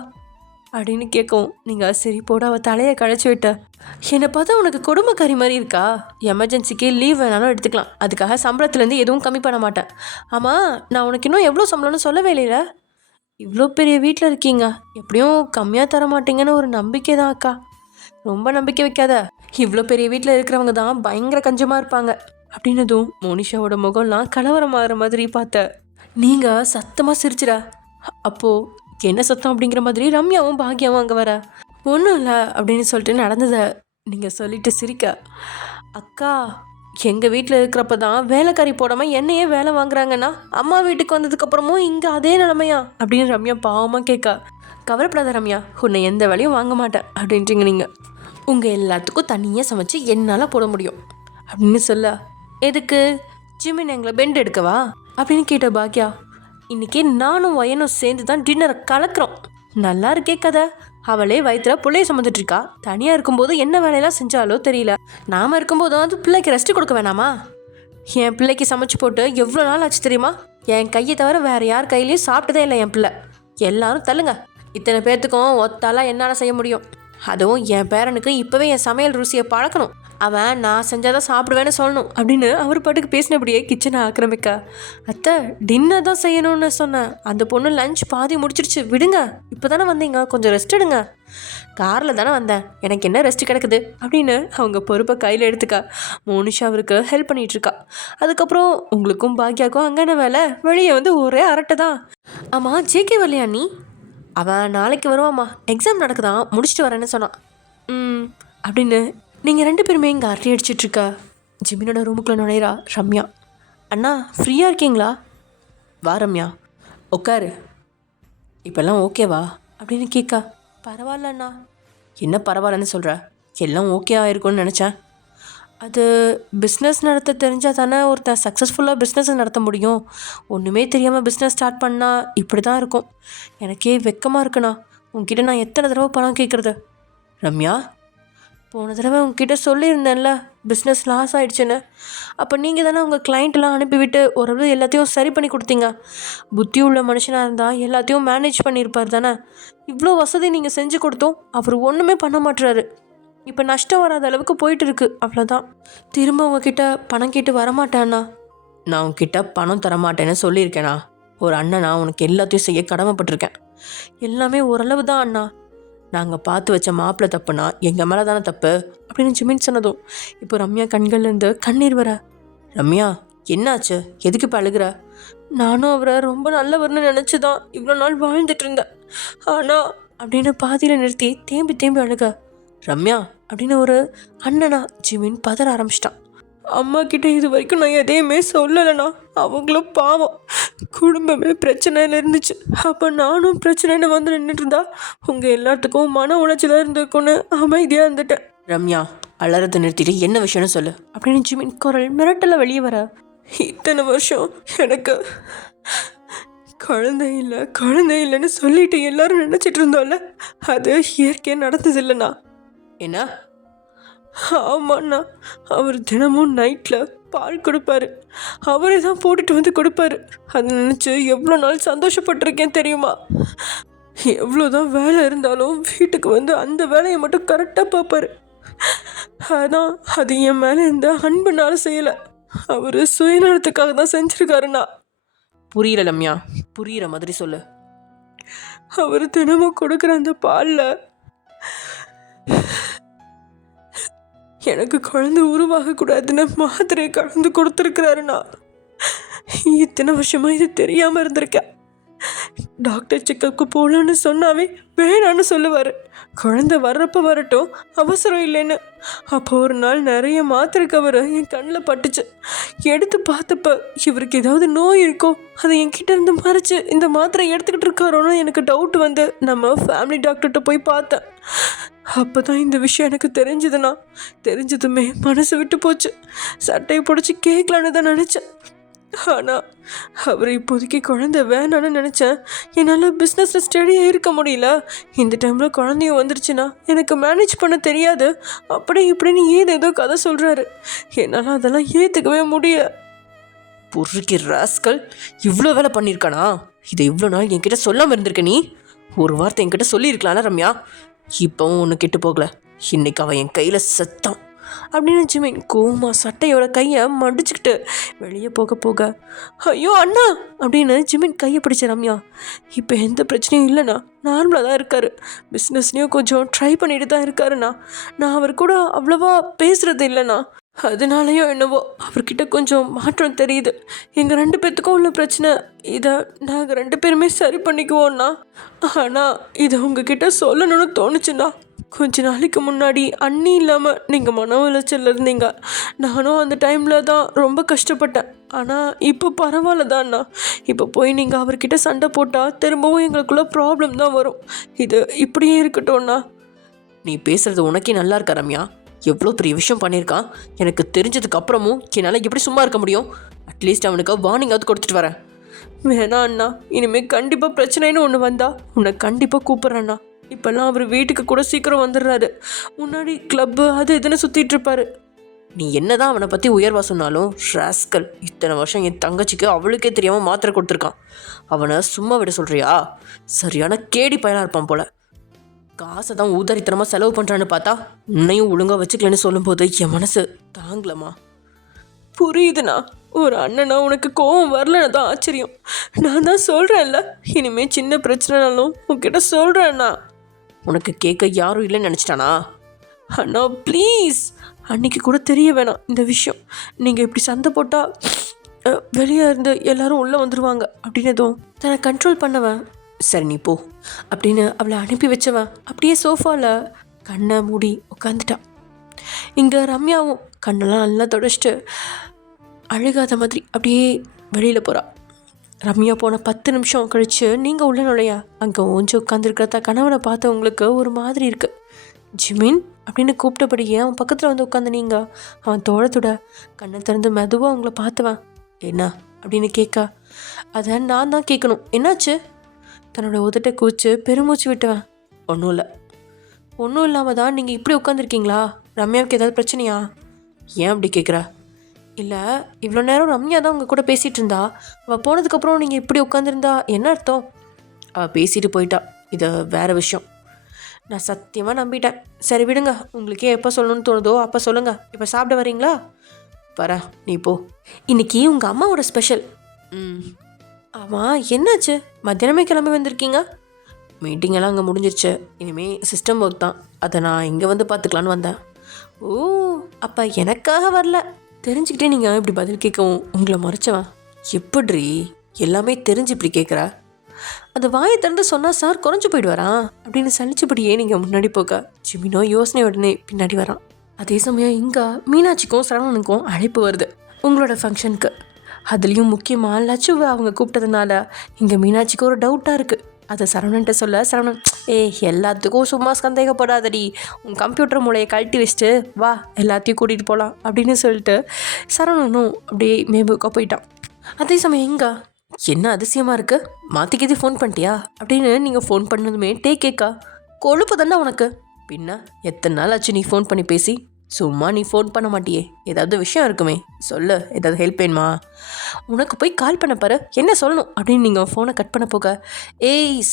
அப்படின்னு கேட்கவும் நீங்கள் சிரிப்போட அவள் தலையை கழிச்சு விட்ட. என்னை பார்த்தா உனக்கு குடும்பக்காரி மாதிரி இருக்கா? எமர்ஜென்சிக்கு லீவ் வேணாலும் எடுத்துக்கலாம், அதுக்காக சம்பளத்துலேருந்து எதுவும் கம்மி பண்ண மாட்டேன். ஆமாம், நான் உனக்கு இன்னும் எவ்வளோ சம்பளம்னு சொல்லவே இல்லையில. இவ்வளோ பெரிய வீட்டில் இருக்கீங்க, எப்படியும் கம்மியாக தர மாட்டீங்கன்னு ஒரு நம்பிக்கை தான் அக்கா. ரொம்ப நம்பிக்கை வைக்காத. இவ்வளோ பெரிய வீட்டில் இருக்கிறவங்க தான் பயங்கர கஞ்சமாக இருப்பாங்க அப்படின்னதும் மோனிஷாவோட முகம்லாம் கலவரமாகிற மாதிரி பார்த்த. நீங்கள் சத்தமாக சிரிச்சிடா. அப்போது என்ன சத்தம் அப்படிங்கிற மாதிரி ரம்யாவும் பாக்யாவும் அங்கே வர. ஒன்றும் இல்லை அப்படின்னு சொல்லிட்டு நடந்ததை நீங்கள் சொல்லிட்டு சிரிக்க. அக்கா, எங்கள் வீட்டில் இருக்கிறப்ப தான் வேலைக்காரி போடாமல் என்னையே வேலை வாங்குறாங்கன்னா அம்மா வீட்டுக்கு வந்ததுக்கப்புறமும் இங்கே அதே நிலமையா அப்படின்னு ரம்யா பாவமாக கேட்கா. கவலைப்படாத ரம்யா, உன்னை எந்த வேலையும் வாங்க மாட்டேன் அப்படின்றீங்க. நீங்கள் உங்கள் எல்லாத்துக்கும் தனியாக சமைச்சு என்னால் போட முடியும் அப்படின்னு சொல்ல. எதுக்கு ஜிமின் எங்களை பெண்ட் எடுக்கவா அப்படின்னு கேட்ட பாக்யா. இன்றைக்கி நானும் வயனும் சேர்ந்து தான் டின்னரை கலக்கிறோம். நல்லா இருக்கே கதை. அவளே வயிற்றுல பிள்ளைய சுமந்துட்டுருக்கா. தனியாக இருக்கும்போது என்ன வேலையெல்லாம் செஞ்சாலோ தெரியல. நாம் இருக்கும்போது அது பிள்ளைக்கு ரெஸ்ட் கொடுக்க வேணாமா? என் பிள்ளைக்கு சமைச்சு போட்டு எவ்வளோ நாள் ஆச்சு தெரியுமா? என் கையை தவிர வேறு யார் கையிலையும் சாப்பிட்டதே இல்லை என் பிள்ளை. எல்லாரும் தள்ளுங்க. இத்தனை பேர்த்துக்கும் ஒத்தாலாம் என்னால் செய்ய முடியும். அதுவும் என் பேரனுக்கு இப்போவே என் சமையல் ருசியை பழக்கணும். அவன் நான் செஞ்சாதான் சாப்பிடுவேன்னு சொல்லணும் அப்படின்னு அவர் பாட்டுக்கு பேசினபடியே கிச்சனை ஆக்கிரமிக்க. அத்தை, டின்னர் தான் செய்யணும்னு சொன்னேன். அந்த பொண்ணு லஞ்ச் பாதி முடிச்சிருச்சு, விடுங்க. இப்போ தானே வந்தீங்க, கொஞ்சம் ரெஸ்ட் எடுங்க. காரில் தானே வந்தேன், எனக்கு என்ன ரெஸ்ட் கிடக்குது அப்படின்னு அவங்க பொறுப்பை கையில் எடுத்துக்கா. மோனிஷா அவருக்கு ஹெல்ப் பண்ணிகிட்ருக்கா. அதுக்கப்புறம் உங்களுக்கும் பாக்யாவுக்கும் அங்கே வேலை, வெளியே வந்து ஒரே அரட்டை தான். ஆமாம், ஜேகே வரலையா நீ? அவன் நாளைக்கு வருவாம்மா, எக்ஸாம் நடக்குதான், முடிச்சுட்டு வரேன்னு சொன்னான். அப்படின்னு நீங்கள் 2 பேருமே இங்கே அரட்டை அடிச்சிட்ருக்கா. ஜிமினோட ரூமுக்குள்ளே நுழையிறா ரம்யா. அண்ணா, ஃப்ரீயாக இருக்கீங்களா? வா ரம்யா, உட்காரு. இப்போல்லாம் ஓகேவா அப்படின்னு கேட்கா. பரவாயில்ல அண்ணா. என்ன பரவாயில்லன்னு சொல்கிற? எல்லாம் ஓகே ஆகிருக்கும்னு நினச்சேன். அது பிஸ்னஸ் நடத்த தெரிஞ்சால் தானே ஒருத்தன் சக்ஸஸ்ஃபுல்லாக பிஸ்னஸ் நடத்த முடியும். ஒன்றுமே தெரியாமல் பிஸ்னஸ் ஸ்டார்ட் பண்ணால் இப்படி தான் இருக்கும். எனக்கே வெக்கமாக இருக்குண்ணா. உங்ககிட்ட நான் எத்தனை தடவை பணம் கேட்குறது? ரம்யா, போன தடவை உங்ககிட்ட சொல்லியிருந்தேன்ல பிஸ்னஸ் லாஸ் ஆகிடுச்சுன்னு. அப்போ நீங்கள் தானே உங்கள் கிளைண்ட்டெலாம் அனுப்பிவிட்டு ஓரளவு எல்லாத்தையும் சரி பண்ணி கொடுத்தீங்க. புத்தி உள்ள மனுஷனாக இருந்தால் எல்லாத்தையும் மேனேஜ் பண்ணியிருப்பார் தானே. இவ்வளோ வசதி நீங்கள் செஞ்சு கொடுத்தோம், அவர் ஒன்றுமே பண்ண மாட்டுறாரு. இப்போ நஷ்டம் வராத அளவுக்கு போயிட்டு இருக்கு, அவ்வளோதான். திரும்ப உங்ககிட்ட பணம் கேட்டு வரமாட்டேண்ணா. நான் உங்ககிட்ட பணம் தரமாட்டேன்னு சொல்லியிருக்கேண்ணா. ஒரு அண்ணனா உனக்கு எல்லாத்தையும் செய்ய கடமைப்பட்டிருக்கேன். எல்லாமே ஓரளவு தான் அண்ணா. நாங்கள் பார்த்து வச்ச மாப்பிள்ளை தப்புனா எங்கள் மேலே தானே தப்பு அப்படின்னு ஜிமின் சொன்னதும் இப்போ ரம்யா கண்கள்லேருந்து கண்ணீர் வர. ரம்யா, என்னாச்சு? எதுக்கு இப்போ அழுகிற? நானும் அவரை ரொம்ப நல்லவர்னு நினச்சி தான் இவ்வளோ நாள் வாழ்ந்துட்டு இருந்தேன். ஆனால் அப்படின்னு பாதியில் நிறுத்தி தேம்பி தேம்பி அழுக. ரம்யா அப்படின்னு ஒரு அண்ணனா ஜிமின் பதற ஆரம்பிச்சிட்டான். அம்மா கிட்ட இது வரைக்கும் நான் எதையுமே சொல்லலைண்ணா. அவங்களும் பாவம், குடும்பமே பிரச்சனையில் இருந்துச்சு. அப்போ நானும் பிரச்சனைன்னு வந்து நின்றுட்டு இருந்தா உங்கள் எல்லாத்துக்கும் மன உளைச்சலாக இருந்திருக்குன்னு அமைதியாக இருந்துட்டேன். ரம்யா அலறதை நிறுத்திட்டு என்ன விஷயம்னு சொல்லு அப்படின்னு ஜிமின் குரல் மிரட்டல வெளியே வர. இத்தனை வருஷம் எனக்கு குழந்தை இல்லைன்னு சொல்லிட்டு எல்லாரும் நினச்சிட்டு இருந்தோம்ல, அது இயற்கையாக நடந்தது இல்லைண்ணா. என்ன? ஆமாண்ணா, அவர் தினமும் நைட்டில் பால் கொடுப்பாரு. அவரே தான் போட்டுட்டு வந்து கொடுப்பாரு. அதை நினச்சி எவ்வளோ நாள் சந்தோஷப்பட்டிருக்கேன் தெரியுமா? எவ்வளோதான் வேலை இருந்தாலும் வீட்டுக்கு வந்து அந்த வேலையை மட்டும் கரெக்டாக பார்ப்பாரு. ஆனால் அது என் மேலே இருந்த அன்புனால செய்யலை, அவர் சுயநலத்துக்காக தான் செஞ்சுருக்காருண்ணா. புரியல ரம்யா, புரிகிற மாதிரி சொல்லு. அவர் தினமும் கொடுக்குற அந்த பாலில் எனக்கு குழந்தை உருவாகக்கூடாதுன்னு மாத்திரையை கலந்து கொடுத்துருக்குறாருண்ணா. இத்தனை வருஷமாக இது தெரியாமல் இருந்திருக்கேன். டாக்டர் செக்கப்புக்கு போகலான்னு சொன்னாவே வேணான்னு சொல்லுவார். குழந்தை வர்றப்ப வரட்டும், அவசரம் இல்லைன்னு. அப்போ ஒரு நாள் நிறைய மாத்திரை கவர் என் கண்ணில் பட்டுச்சு. எடுத்து பார்த்தப்ப இவருக்கு ஏதாவது நோய் இருக்கோ அதை என்கிட்ட இருந்து மறைச்சு இந்த மாத்திரை எடுத்துக்கிட்டு இருக்காரோன்னு எனக்கு டவுட் வந்து நம்ம ஃபேமிலி டாக்டர்கிட்ட போய் பார்த்தேன். அப்போ தான் இந்த விஷயம் எனக்கு தெரிஞ்சதுண்ணா. தெரிஞ்சதுமே மனசு விட்டு போச்சு. சட்டையை பிடிச்சி கேட்கலான்னு தான் நினச்சேன். ஆனால் அவர் இப்போதைக்கு குழந்தை வேணான்னு நினச்சேன். என்னால் பிஸ்னஸில் ஸ்டடியாக இருக்க முடியல. இந்த டைமில் குழந்தையும் வந்துருச்சுன்னா எனக்கு மேனேஜ் பண்ண தெரியாது. அப்படி இப்படின்னு ஏதேதோ கதை சொல்கிறாரு. என்னால் அதெல்லாம் ஏற்றுக்கவே முடியல. பொறுக்கி ராஸ்கல், இவ்வளோ வேலை பண்ணியிருக்கானா? இதை இவ்வளோ நாள் என்கிட்ட சொல்லாமல் இருந்திருக்க. நீ ஒரு வார்த்தை என்கிட்ட சொல்லியிருக்கலாம்ல ரம்யா. இப்போவும் ஒன்று கெட்டு போகல. இன்னைக்கு அவன் என் கையில் செத்தான் அப்படின்னு ஜிமின் கோமா சட்டையோட கையை மடிச்சுக்கிட்டு வெளியே போக ஐயோ அண்ணா அப்படின்னு ஜிமின் கையை பிடிச்ச ரம்யா. இப்போ எந்த பிரச்சனையும் இல்லைண்ணா, நார்மலாக தான் இருக்காரு. பிஸ்னஸ்லேயும் கொஞ்சம் ட்ரை பண்ணிட்டு தான் இருக்காருண்ணா. நான் அவர் கூட அவ்வளோவா பேசுகிறது இல்லைண்ணா. அதனாலையோ என்னவோ அவர்கிட்ட கொஞ்சம் மாற்றம் தெரியுது. எங்கள் 2 பேர்த்துக்கும் உள்ள பிரச்சனை இதை நாங்கள் 2 பேருமே சரி பண்ணிக்குவோம்ண்ணா. ஆனால் இதை உங்ககிட்ட சொல்லணும்னு தோணுச்சுண்ணா. கொஞ்ச நாளைக்கு முன்னாடி அண்ணி இல்லாமல் நீங்கள் மன உளைச்சலில் இருந்தீங்க. நானும் அந்த டைமில் தான் ரொம்ப கஷ்டப்பட்டேன். ஆனால் இப்போ பரவாயில்ல தான்ண்ணா. இப்போ போய் நீங்கள் அவர்கிட்ட சண்டை போட்டால் திரும்பவும் எங்களுக்குள்ள ப்ராப்ளம் தான் வரும். இது இப்படியே இருக்கட்டும்ண்ணா. நீ பேசுகிறது உனக்கே நல்லா இருக்கா ரம்யா? எவ்வளோ பெரிய விஷயம் பண்ணியிருக்கான். எனக்கு தெரிஞ்சதுக்கு அப்புறமும் என்னால் எப்படி சும்மா இருக்க முடியும்? அட்லீஸ்ட் அவனுக்கு வார்னிங்காவது கொடுத்துட்டு வரேன். வேணா அண்ணா, இனிமேல் கண்டிப்பாக பிரச்சனைன்னு ஒன்று வந்தா உன்னை கண்டிப்பாக கூப்பிட்றேண்ணா. இப்போல்லாம் அவர் வீட்டுக்கு கூட சீக்கிரம் வந்துடுறாரு. முன்னாடி கிளப்பு அது இதுன்னு சுற்றிட்டு இருப்பாரு. நீ என்ன தான் அவனை பற்றி உயர்வா சொன்னாலும் ராஸ்கல் இத்தனை வருஷம் என் தங்கச்சிக்கு அவளுக்கே தெரியாமல் மாத்திரை கொடுத்துருக்கான். அவனை சும்மா விட சொல்கிறியா? சரியான கேடி பயனாக இருப்பான் போல. காசை தான் ஊதாரித்தனமாக செலவு பண்ணுறான்னு பார்த்தா உன்னையும் ஒழுங்காக வச்சுக்கலன்னு சொல்லும்போது என் மனசு தாங்கலம்மா. புரியுதுண்ணா, ஒரு அண்ணனா உனக்கு கோவம் வரலன்னு தான் ஆச்சரியம். நான் தான் சொல்கிறேன்ல, இனிமேல் சின்ன பிரச்சனைனாலும் உன்கிட்ட சொல்கிறேண்ணா. உனக்கு கேட்க யாரும் இல்லைன்னு நினச்சிட்டானா? அண்ணா ப்ளீஸ், அன்னைக்கு கூட தெரிய வேணாம் இந்த விஷயம். நீங்கள் இப்படி சண்டை போட்டால் வெளியே இருந்து எல்லாரும் உள்ளே வந்துடுவாங்க அப்படின்னதும் தன்னை கண்ட்ரோல் பண்ணவன் சரி நீ போ அப்படின்னு அவளை அனுப்பி வச்சவன் அப்படியே சோஃபாவில் கண்ணை மூடி உட்காந்துட்டான். இங்கே ரம்யாவும் கண்ணெல்லாம் நல்லா தொடச்சிட்டு அழுகாத மாதிரி அப்படியே வெளியில் போகிறாள். ரம்யா போன 10 நிமிஷம் கழித்து நீங்கள் உள்ள நுழையா அங்கே ஓஞ்சி உட்காந்துருக்கிறத கணவனை பார்த்தவங்களுக்கு ஒரு மாதிரி இருக்குது. ஜிமின் அப்படின்னு கூப்பிட்டபடியே அவன் பக்கத்தில் வந்து உட்காந்து நீங்கள் அவன் தோழத்தோட கண்ணை திறந்து மெதுவாக அவங்கள பார்த்தவன் என்ன அப்படின்னு கேட்க அதை நான் தான் கேட்கணும். என்னாச்சு? தன்னோட உதட்டை கூச்சு பெருமூச்சு விட்டுவேன். ஒன்றும் இல்லாமல் தான் நீங்கள் இப்படி உட்காந்துருக்கீங்களா? ரம்யாவுக்கு ஏதாவது பிரச்சனையா? ஏன் அப்படி கேட்குற? இல்லை, இவ்வளோ நேரம் ரம்யா தான் உங்கள் கூட பேசிகிட்டு இருந்தா. அவள் போனதுக்கப்புறம் நீங்கள் இப்படி உட்காந்துருந்தா என்ன அர்த்தம்? அவள் பேசிட்டு போயிட்டா, இது வேறு விஷயம். நான் சத்தியமாக நம்பிட்டேன். சரி விடுங்க, உங்களுக்கே எப்போ சொல்லணும்னு தோணுதோ அப்போ சொல்லுங்கள். இப்போ சாப்பிட வரீங்களா? வரேன், நீ போ. இன்றைக்கி உங்கள் அம்மாவோட ஸ்பெஷல். ஆமாம், என்னாச்சு? மத்தியானமே கிளம்பி வந்திருக்கீங்க? மீட்டிங் எல்லாம் அங்கே முடிஞ்சிருச்சு. இனிமேல் சிஸ்டம் ஒர்க் தான். அதை நான் இங்கே வந்து பார்த்துக்கலான்னு வந்தேன். ஓ, அப்போ எனக்காக வரல. தெரிஞ்சுக்கிட்டே நீங்கள் இப்படி பதில் கேட்கவும் உங்களை மறைச்சவன். எப்படி எல்லாமே தெரிஞ்சு இப்படி கேட்குற? அந்த வாயை திறந்து சொன்னால் சார் குறைஞ்சு போயிடுவாரா அப்படின்னு சலிச்சபடியே நீங்கள் முன்னாடி போக ஜிமினோ யோசனை உடனே பின்னாடி வரான். அதே சமயம் இங்கே மீனாட்சிக்கும் சரவணனுக்கும் அழைப்பு வருது உங்களோட ஃபங்க்ஷனுக்கு. அதுலேயும் முக்கியமாக லட்சுவை அவங்க கூப்பிட்டதுனால இங்கே மீனாட்சிக்கு ஒரு டவுட்டாக இருக்குது. அதை சரவணன்ட்ட சொல்ல சரவணன், எல்லாத்துக்கும் சும்மா சந்தேகப்படாதடி, உன் கம்ப்யூட்டர் மூளையை கழட்டி வச்சுட்டு வா எல்லாத்தையும் கூட்டிகிட்டு போகலாம் அப்படின்னு சொல்லிட்டு சரவணனும் அப்படியே மேம்புக்காக போயிட்டான். அதே சமயம் இங்கே என்ன அதிசயமாக இருக்குது, மாற்றிக்கிது ஃபோன் பண்ணிட்டியா அப்படின்னு நீங்கள் ஃபோன் பண்ணதுமே கேக்கா கொழுப்பு தானே உனக்கு. பின்ன எத்தனை நாள் ஆச்சு நீ ஃபோன் பண்ணி பேசி? சும்மா நீ ஃபோன் பண்ண மாட்டியே, ஏதாவது விஷயம் இருக்குமே சொல்லு, ஏதாவது ஹெல்ப் வேணுமா? உனக்கு போய் கால் பண்ண பாரு, என்ன சொல்லணும் அப்படின்னு நீங்கள் ஃபோனை கட் பண்ண போக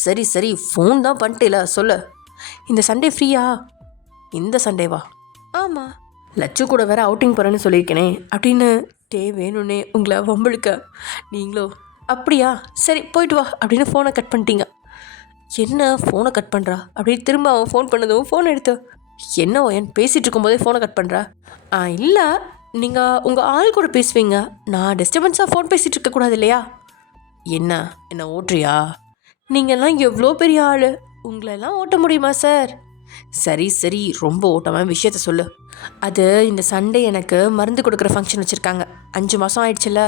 சரி சரி ஃபோன் தான் பண்ணிட்டேல சொல்லு. இந்த சண்டே ஃப்ரீயா? இந்த சண்டேவா? ஆமாம், லட்சு கூட வேறு அவுட்டிங் போகிறேன்னு சொல்லியிருக்கேனே அப்படின்னு வேணும்னே உங்களை வம்பளுக்க நீங்களோ அப்படியா சரி போயிட்டு வா அப்படின்னு ஃபோனை கட் பண்ணிட்டீங்க. என்ன ஃபோனை கட் பண்ணுறா அப்படின்னு திரும்ப அவன் ஃபோன் பண்ணதும் ஃபோன் எடுத்து என்ன என் பேசிகிட்டு இருக்கும்போதே ஃபோனை கட் பண்ணுறா? இல்லை, நீங்கள் உங்கள் ஆள் கூட பேசுவீங்க, நான் டிஸ்டர்பன்ஸாக ஃபோன் பேசிகிட்டு இருக்கக்கூடாது இல்லையா? என்ன ஓட்டுறியா? நீங்கள்லாம் எவ்வளோ பெரிய ஆள், உங்களெல்லாம் ஓட்ட முடியுமா சார்? சரி சரி ரொம்ப ஓட்டாமல் விஷயத்த சொல்லு. அது இந்த சண்டே எனக்கு மருந்து கொடுக்குற ஃபங்க்ஷன் வச்சுருக்காங்க, 5 மாதம் ஆயிடுச்சுல்ல.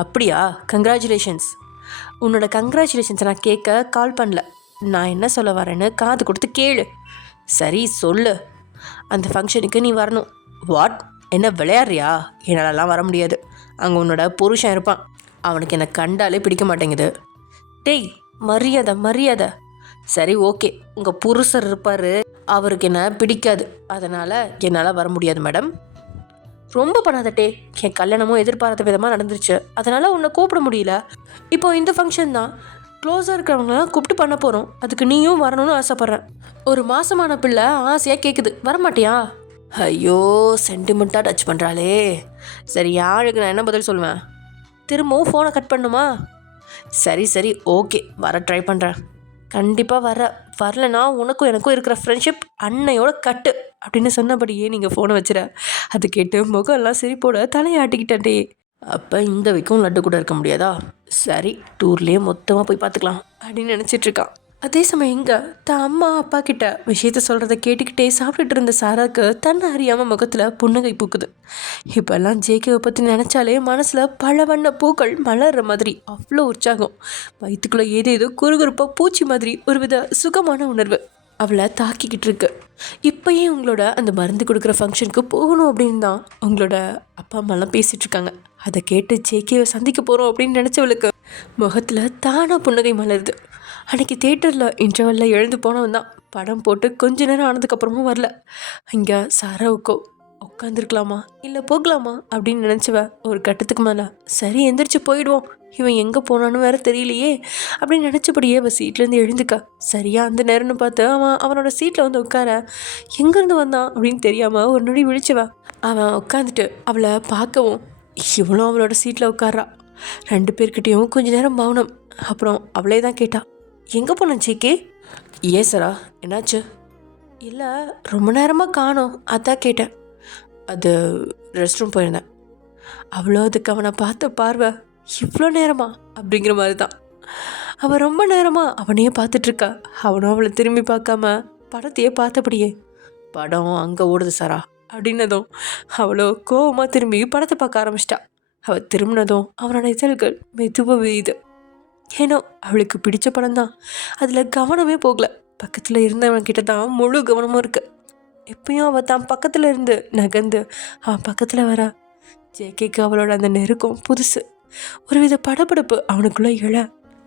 அப்படியா, கங்க்ராச்சுலேஷன்ஸ். உன்னோட கங்க்ராச்சுலேஷன்ஸை நான் கேட்க கால் பண்ணல, நான் என்ன சொல்ல வரேன்னு காது கொடுத்து கேளு. சரி சொல்லு. அந்த ஃபங்க்ஷனுக்கு நீ வரணும். வாட், என்ன விளையாடுறியா? என்னாலலாம் வர முடியாது, அங்கே உன்னோட புருஷன் இருப்பான், அவனுக்கு என்னை கண்டாலே பிடிக்க மாட்டேங்குது. டேய் மரியாதை மரியாதை. சரி ஓகே, உங்கள் புருஷர் இருப்பார், அவருக்கு என்ன பிடிக்காது, அதனால் என்னால் வர முடியாது மேடம். ரொம்ப பண்ணாதட்டே, என் கல்யாணமும் எதிர்பாராத விதமாக நடந்துருச்சு, அதனால் உன்னை கூப்பிட முடியல. இப்போ இந்த ஃபங்க்ஷன் தான் க்ளோஸாக இருக்கிறவங்களாம் கூப்பிட்டு பண்ண போகிறோம், அதுக்கு நீயும் வரணும்னு ஆசைப்பட்றேன். ஒரு மாதமான பிள்ளை ஆசையாக கேட்குது, வரமாட்டியா? ஐயோ சென்டிமெண்ட்டாக டச் பண்ணுறாளே. சரி யாருக்கு நான் என்ன பதில் சொல்லுவேன்? திரும்பவும் ஃபோனை கட் பண்ணுமா? சரி சரி ஓகே, வர ட்ரை பண்ணுறேன். கண்டிப்பாக வரலனா உனக்கும் எனக்கும் இருக்கிற ஃப்ரெண்ட்ஷிப் அன்னையோட கட்டு அப்படின்னு சொன்னபடியே நீங்கள் ஃபோனை வச்சுற. அது கேட்டு முகம்லாம் சிரிப்போட தலையாட்டிக்கிட்டே. அப்போ இந்த வைக்கும் லட்டு கூட இருக்க முடியாதா? சரி டூர்லேயே மொத்தமாக போய் பார்த்துக்கலாம் அப்படின்னு நினச்சிட்ருக்கான். அதே சமயம் இங்கே தான் அம்மா அப்பா கிட்ட விஷயத்த சொல்கிறத கேட்டுக்கிட்டே சாப்பிட்டுட்டு இருந்த சாராக்கு தன்னை அறியாமல் முகத்தில் புன்னகை பூக்குது. இப்போல்லாம் ஜேகேவை பற்றி நினச்சாலே மனசில் பல வண்ண பூக்கள் மலர்ற மாதிரி அவ்வளோ உற்சாகம். வயிற்றுக்குள்ளே ஏதேதோ குறுகுறுப்பாக பூச்சி மாதிரி ஒரு வித சுகமான உணர்வு அவளை தாக்கிக்கிட்டு இருக்கு. இப்போயே உங்களோட அந்த மருந்து கொடுக்குற ஃபங்க்ஷனுக்கு போகணும் அப்படின்னு தான் உங்களோட அப்பா அம்மாலாம் பேசிகிட்ருக்காங்க. அதை கேட்டு ஜேகேவை சந்திக்க போகிறோம் அப்படின்னு நினச்சவளுக்கு முகத்தில் தானாக புன்னகை மலருது. அன்றைக்கி தேட்டரில் இன்டர்வலில் எழுந்து போனவன் தான் படம் போட்டு கொஞ்ச நேரம் ஆனதுக்கப்புறமும் வரல. இங்கே சாராவுக்கோ உட்காந்துருக்கலாமா இல்லை போகலாமா அப்படின்னு நினச்சவ ஒரு கட்டத்துக்கு மேலே சரி எந்திரிச்சு போயிடுவோம், இவன் எங்கே போனான்னு வேற தெரியலையே அப்படின்னு நினச்சபடியே அவள் சீட்லேருந்து எழுந்துக்கா. சரியாக அந்த நேரம்னு பார்த்து அவனோட சீட்டில் வந்து உட்கார எங்கேருந்து வந்தான் அப்படின்னு தெரியாமல் ஒரு நொடி விழிச்சவ. அவன் உட்காந்துட்டு அவளை பார்க்கவும் இவளும் அவளோட சீட்டில் உட்கார்றா. 2 பேர்கிட்டையும் கொஞ்ச நேரம் மௌனம். அப்புறம் அவளே தான் கேட்டா, எங்கே போனேன் ஜேகே? ஏன் சாரா என்னாச்சு? இல்லை ரொம்ப நேரமாக காணோம், அதான் கேட்டேன். அது ரெஸ்ட் ரூம் போயிருந்தேன். அவ்வளோ அதுக்கு அவனை பார்த்த பார்வை இவ்வளோ நேரமா அப்படிங்கிற மாதிரி தான். அவள் ரொம்ப நேரமாக அவனையே பார்த்துட்ருக்கா. அவனும் அவளை திரும்பி பார்க்காம படத்தையே பார்த்தபடியே படம் அங்கே ஓடுது சாரா அப்படின்னதும் அவளோ கோவமாக திரும்பி படத்தை பார்க்க ஆரம்பிச்சிட்டா. அவள் திரும்பினதும் அவனோட இதழ்கள் மெதுவாக வியுது. ஏனோ அவளுக்கு பிடிச்ச படம் தான், அதில் கவனமே போகல. பக்கத்தில் இருந்தவன்கிட்ட தான் முழு கவனமும் இருக்குது. எப்பயும் அவள் தான் பக்கத்தில் இருந்து நகர்ந்து அவன் பக்கத்தில் வரா. ஜேகேக்கு அவளோட அந்த நெருக்கம் புதுசு. ஒரு வித படபடப்பு அவனுக்குள்ளே எழ.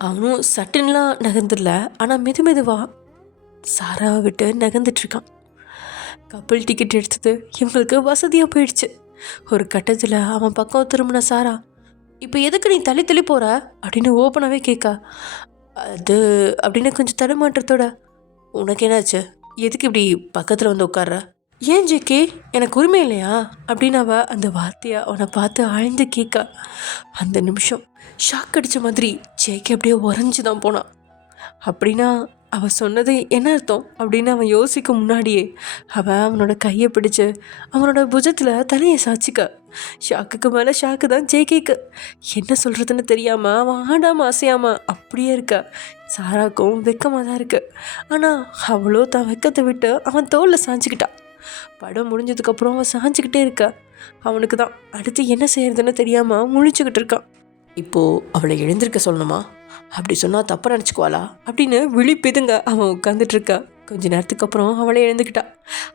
அவனும் சட்டுன்னுலாம் நகர்ந்துடல, ஆனால் மெதுவாக சாராவை விட்டு நகர்ந்துட்டுருக்கான். கப்பல் டிக்கெட் எடுத்தது இவங்களுக்கு வசதியாக போயிடுச்சு. ஒரு கட்டத்தில் அவன் பக்கம் திரும்பின சாரா, இப்போ எதுக்கு நீ தள்ளி போகிற அப்படின்னு ஓப்பனாகவே கேட்கா. அது அப்படின்னு கொஞ்சம் தடுமாற்றத்தோட, உனக்கு என்னாச்சு, எதுக்கு இப்படி பக்கத்தில் வந்து உட்கார்ற? ஏன் ஜேகே, எனக்கு உரிமை இல்லையா அப்படின்னு அவள் அந்த வார்த்தையை அவனை பார்த்து ஆழ்ந்து கேட்கா. அந்த நிமிஷம் ஷாக் அடித்த மாதிரி ஜேகே அப்படியே உறைஞ்சி தான் போனான். அப்படின்னா அவள் சொன்னது என்ன அர்த்தம் அப்படின்னு அவன் யோசிக்க முன்னாடியே அவன் அவனோட கையை பிடிச்சு அவனோட புஜத்தில் தலையை சாய்ச்சிக்க ஷாக்குக்கு மேலே ஷாக்கு தான் ஜேகேக்கு. என்ன சொல்கிறதுன்னு தெரியாமல் அவன் ஆடாமல் அசையாமல் அப்படியே இருக்கா. சாராக்கும் வெக்கமாக தான் இருக்கு. ஆனால் அவ்வளோ தான் வெக்கத்தை விட்டு அவன் தோளில் சாஞ்சிக்கிட்டான். படம் முடிஞ்சதுக்கப்புறம் அவன் சாஞ்சிக்கிட்டே இருக்கா. அவனுக்கு தான் அடுத்து என்ன செய்யறதுன்னு தெரியாமல் முழிச்சுக்கிட்டு இருக்கான். இப்போது அவளை எழுந்திருக்க சொல்லணுமா? அப்படி சொன்னால் தப்பாக நினச்சிக்குவாளா அப்படின்னு விழிப்பிதுங்க அவன் உட்காந்துட்ருக்கா. கொஞ்ச நேரத்துக்கு அப்புறம் அவளை எழுந்துக்கிட்டா.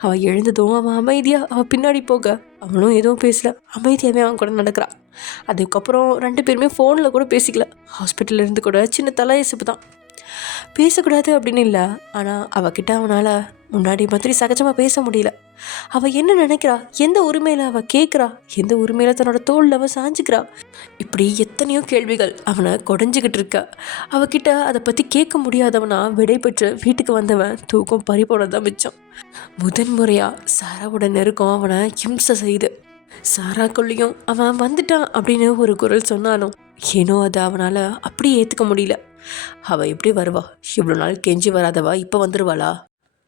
அவள் எழுந்ததும் அவன் அமைதியாக அவள் பின்னாடி போக அவனும் எதுவும் பேசல. அமைதியாகவே அவன் கூட நடக்கிறான். அதுக்கப்புறம் 2 பேருமே ஃபோனில் கூட பேசிக்கல. ஹாஸ்பிட்டலில் இருந்து கூட சின்ன தலையசிப்பு தான். பேசக்கூடாது அப்படின்னு இல்லை, ஆனால் அவகிட்ட அவனால் முன்னாடி மாதிரி சகஜமாக பேச முடியல. அவள் என்ன நினைக்கிறா, எந்த உரிமையில் அவள் கேட்குறா, எந்த உரிமையில் தன்னோட தோளில் அவள் சாஞ்சிக்கிறா, இப்படி எத்தனையோ கேள்விகள் அவனை கொடைஞ்சிக்கிட்டு இருக்க. அவகிட்ட அதை பற்றி கேட்க முடியாதவனா விடை பெற்று வீட்டுக்கு வந்தவன் தூக்கம் பறிபோனதான் மிச்சம். முதன்முறையாக சாராவோட நெருக்கம் அவனை ஹிம்சை செய்து. சாராக்குள்ளேயும் அவன் வந்துட்டான் அப்படின்னு ஒரு குரல் சொன்னாலும் ஏனோ அதை அவனால் அப்படியே ஏற்றுக்க முடியல. அவள் எப்படி வருவா? இவ்வளோ நாள் கெஞ்சி வராதவா இப்போ வந்துடுவாளா?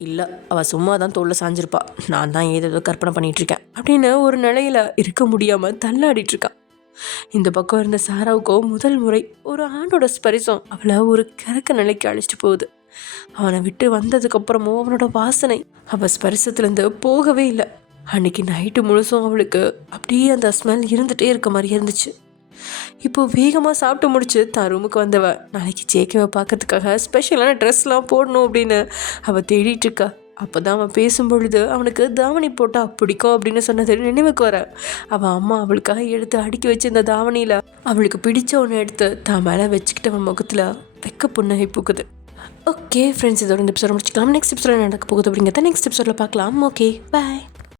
இல்லை, அவள் சும்மா தான் தோளில் சாஞ்சிருப்பா. நான் தான் ஏதோ கற்பனை பண்ணிகிட்ருக்கேன் அப்படின்னு ஒரு நிலையில் இருக்க முடியாமல் தள்ளாடிட்டுருக்கான். இந்த பக்கம் இருந்த சாராவுக்கோ முதல் முறை ஒரு ஆணோட ஸ்பரிசம் அவளை ஒரு கிறக்க நிலைக்கு அழைச்சிட்டு போகுது. அவனை விட்டு வந்ததுக்கப்புறமும் அவனோட வாசனை அவள் ஸ்பரிசத்துலேருந்து போகவே இல்லை. அன்றைக்கி நைட்டு முழுசும் அவளுக்கு அப்படியே அந்த ஸ்மெல் இருந்துகிட்டே இருக்க மாதிரி இருந்துச்சு. இப்போது வேகமாக சாப்பிட்டு முடிச்சு தான் ரூமுக்கு வந்தவ நாளைக்கு ஜேகேவை பார்க்கறதுக்காக ஸ்பெஷலான ட்ரெஸ்லாம் போடணும் அப்படின்னு அவள் தேடிட்டுருக்கா. அப்போ தான் அவன் பேசும்பொழுது அவனுக்கு தாவணி போட்டால் பிடிக்கும் அப்படின்னு சொன்னது நினைவுக்கு வர. அவன் அம்மா அவளுக்காக எடுத்து அடுக்கி வச்சிருந்த தாவணியில் அவளுக்கு பிடிச்ச ஒன்று எடுத்து தான் மேலே வச்சுக்கிட்டு அவன் முகத்தில் வெக்க புன்னகை பூக்குது. ஓகே ஃப்ரெண்ட்ஸ், இதோட இந்த எபிசோட முடிச்சுக்கலாம். நெக்ஸ்ட் எபிசோட நடக்க போகுது அப்படிங்கிறத நெக்ஸ்ட் எபிசோடில் பார்க்கலாம். ஓகே, பாய்.